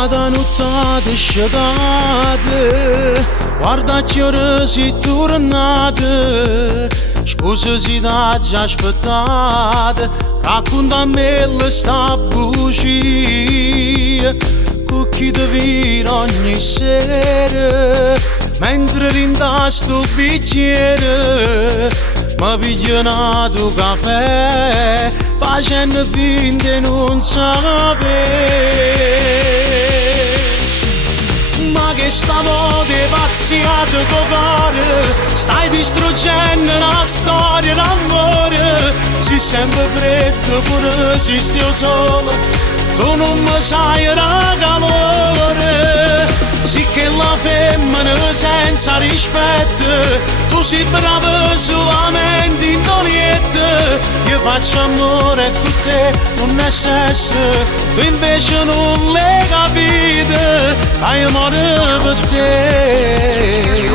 Cada notte sciatate, guarda che ora sei tornata. Scusa se t'ha già aspettata, raccontami sta bugia con chi ti vede ogni sera. Mentre rinda sto bicchiere mi piglio un caffè, facendo finta di non sapere. Ma che stavo pazziato col cuore, stai distruggendo la storia d'amore. Si sente freddo pure se stai solo, tu non mi sai calore. Sì che la femmina senza rispetto, tu sei brava solamente in doliette. Io faccio amore con te, non è sesso, tu invece non l'hai capito, hai amore per te.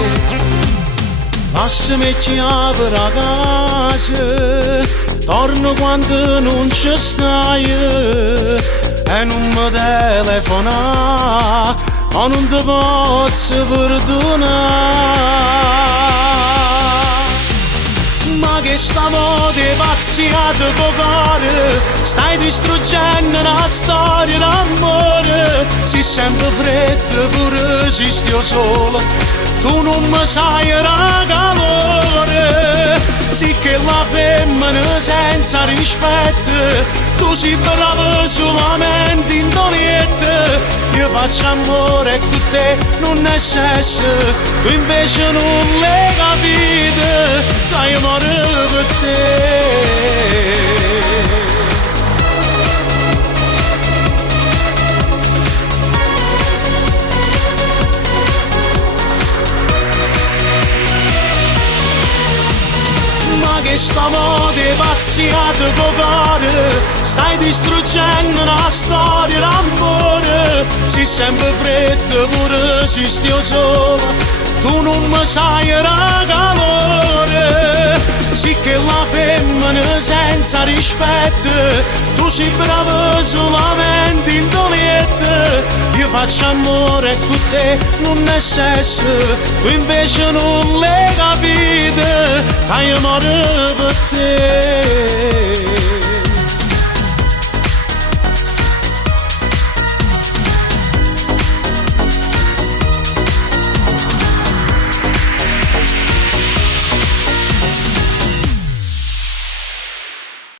Passami chiave a casa, torno quando non ci stai e non mi telefona, ma non ti posso perdonare. Ma che stavo pazziato col cuore, stai distruggendo la storia d'amore. Si sente freddo pure se stai solo, tu non mi sai calore. Sì che la femmina senza rispetto, tu sei brava solamente in doliette. Io faccio amore con te, non è sesso, tu invece non l'hai capito, dai amore per te. Che stavo pazziato col cuore, stai distruggendo la storia d'amore. Si sente freddo pure se stai solo, tu non mi sai calore. Sì che la femmina senza rispetto, tu sei brava solamente in doliette. Io faccio amore con te, non è sesso, tu invece non l'hai capito, hai amore per te.